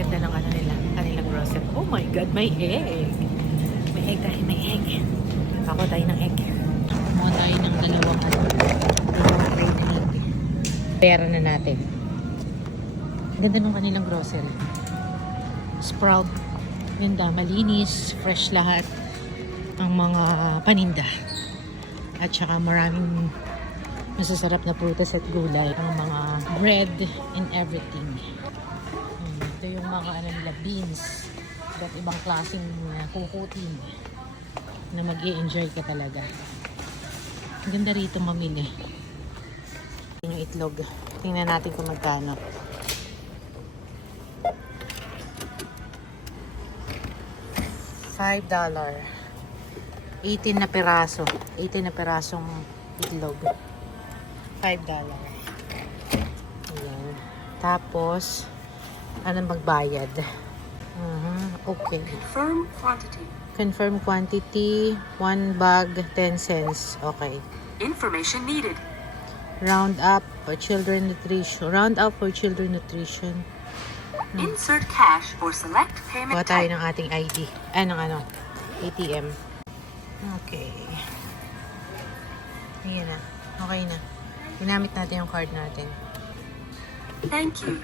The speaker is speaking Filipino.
Ganda ng ano nila, kanilang grocery. Oh my God, may egg. May egg tayo, may egg. Ako tayo ng egg. Kumuha tayo ng dalawang plain egg. Pera na natin. Ganda ng kanilang grocery. Sprout. Ganda, malinis, fresh lahat. Ang mga paninda. At saka maraming masasarap na prutas at gulay. Ang mga bread and everything. Ito yung mga ano nila, beans. At ibang klaseng kukutin na mag-i-enjoy ka talaga. Ang ganda rito mamili. Yung itlog. Tingnan natin kung magkano. $5. 18 na piraso. 18 na pirasong itlog. $5. Ayan. Tapos, anong magbayad? Okay. Confirm quantity. Confirm quantity. 1 bag, 10 cents. Okay. Information needed. Round up for children nutrition. Round up for children nutrition. Insert cash or select payment Kuha tayo type. ng ating ID. Ano, ATM. Okay. Ayan na. Okay na. Ginamit natin yung card natin. Thank you.